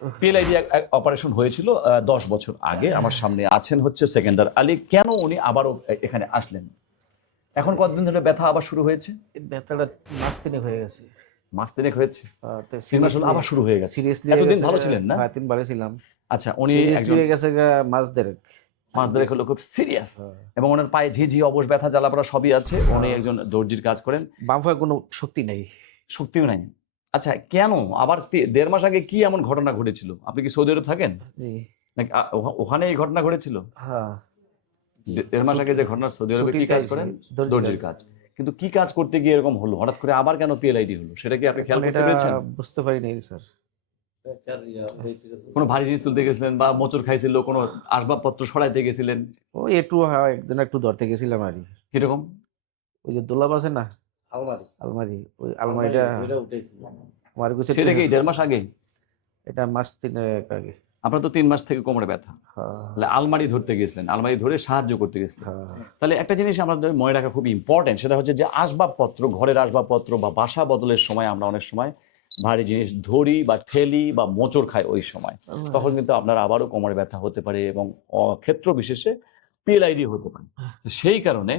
PLID operation হয়েছিল 10 বছর আগে। আমার সামনে আছেন হচ্ছে সেকেন্দার আলী। কেন উনি আবারও এখানে আসলেন? এখন কতদিন ধরে ব্যথা আবার শুরু হয়েছে? এই ব্যথাটা মাস 3 হয়ে গেছে। মাস 3 হয়েছে। তো 3 মাস হলো আবার শুরু হয়ে গেছে। সিরিয়াসলি এতদিন ভালো ছিলেন না? হ্যাঁ 3 ভালো ছিলাম। আচ্ছা, উনি সিরিয়াসলি একজন হয়ে গেছে মাস 1.5। মাস ধরে হলো খুব সিরিয়াস, এবং ওনার পায়ে ঝিঝি অবশ ব্যথা জ্বালাপোড়া সবই আছে। উনি একজন দর্জির কাজ করেন, বাম পায়ে কোনো শক্তি নেই। শক্তিও নাই। আচ্ছা, কেন আবার 1.5 মাস আগে কি এমন ঘটনা ঘটেছিল? আপনি কি সৌদি আরব থাকেন জি নাকি ওখানে এই ঘটনা ঘটেছিল? হ্যাঁ 1.5 মাস আগে যে ঘটনা, সৌদি আরবে কি কাজ করেন? দর্জির কাজ। কিন্তু কি কাজ করতে গিয়ে এরকম হলো হঠাৎ করে? আবার কেন পিএলআইডি হলো সেটা কি আপনি খেয়াল করতে এটা পেরেছেন? বুঝতে পারি নাই স্যার। কোনো ভারী জিনিস তুলতে গেছিলেন বা মোচড় খাইছিল, কোনো আসবাবপত্র সরাইতে গেছিলেন? ওই একটু হ্যাঁ একজন একটু ধরতে গেছিলাম আর কি। কিরকম? ওই যে দোলাপ আছে না আলমারি আলমারি, ওই আলমারিটা ওইটা উঠেছিল। আমার কাছে সেটা কি 1.5 মাস আগে? এটা মাস 3 আগে। আপনার তো 3 মাস থেকে কোমরে ব্যথা, হ্যাঁ তাহলে আলমারি ধরতে গেছিলেন, আলমারি ধরে সাহায্য করতে গেছিলেন। হ্যাঁ তাহলে একটা জিনিস আমাদের মনে রাখা খুব ইম্পর্টেন্ট, সেটা হচ্ছে যে আসবাবপত্র, ঘরের আসবাবপত্র বা বাসা বদলের সময় আমরা অনেক সময় ভারী জিনিস ধরি বা ঠেলি বা মোচড় খাই, ওই সময় তখন কিন্তু আপনার আবারও কোমরে ব্যথা হতে পারে, এবং ক্ষেত্র বিশেষে পিএলআইডি হতে পারে। তো সেই কারণে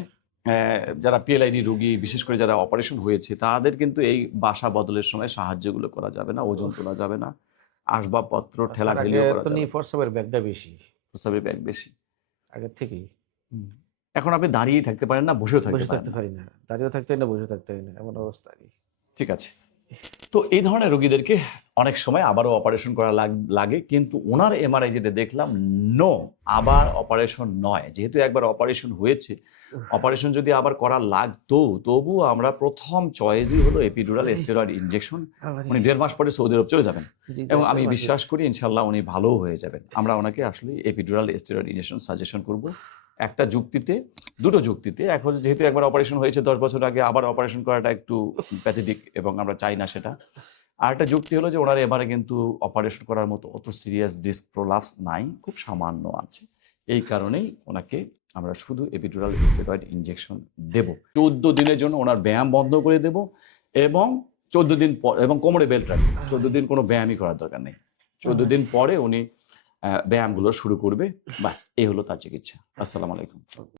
যারা পিএলআইডি রোগী, বিশেষ করে যারা অপারেশন হয়েছে, তাদের কিন্তু এই বাসা বদলের সময় সাহায্যগুলো করা যাবে না, ওজন তোলা যাবে না, আসবাবপত্র ঠেলাঠেলিও করা তো যাবে নি না। ফরসাবের ব্যাগটা বেশি প্রস্রাবের ব্যাগ বেশি। আগে থেকেই। এখন আপনি দাঁড়িয়ে থাকতে পারেন না, বসেও থাকতে বসে পারেন থাকতে না। পারি না, দাঁড়িয়েও থাকতে পারি না, বসে থাকতে পারি না, এমন অবস্থা আর কি। ঠিক আছে। তো এই ধরনের রোগীদেরকে অনেক সময় আবারও অপারেশন করা লাগে, কিন্তু ওনার এমআরআই যেটা দেখলাম, নো, আবার অপারেশন নয়। যেহেতু একবার অপারেশন হয়েছে, অপারেশন যদি আবার করা লাগতো, তবুও আমরা প্রথম চয়েসই হলো এপিডুরাল স্টেরয়েড ইনজেকশন। উনি 1.5 মাস পরে সৌদি আরব চলে যাবেন, জি, এবং আমি দেখতে বিশ্বাস করি ইনশাল্লাহ উনি ভালোও হয়ে যাবেন। আমরা ওনাকে আসলে এপিডুরাল স্টেরয়েড ইনজেকশন সাজেশন করব একটা যুক্তিতে, দুটো যুক্তিতে। এক হচ্ছে যেহেতু একবার অপারেশন হয়েছে 10 বছর আগে, আবার অপারেশন করাটা একটু প্যাথেটিক, এবং আমরা চাই না সেটা। আর একটা যুক্তি হলো যে ওনার এবারে কিন্তু অপারেশন করার মতো অত সিরিয়াস ডিস্ক প্রোলাপস নাই, খুব সামান্য আছে। এই কারণেই ওনাকে আমরা শুধু এপিডুরাল স্টেরয়েড ইনজেকশন দেব। 14 দিনের জন্য ওনার ব্যায়াম বন্ধ করে দেব, এবং 14 দিন পর, এবং কোমরে বেল্ট রাখবে। 14 দিন কোনো ব্যায়ামই করার দরকার নেই। 14 দিন পরে উনি ব্যায়ামগুলো শুরু করবে। বাস, এই হলো তার চিকিৎসা। আসসালামু আলাইকুম।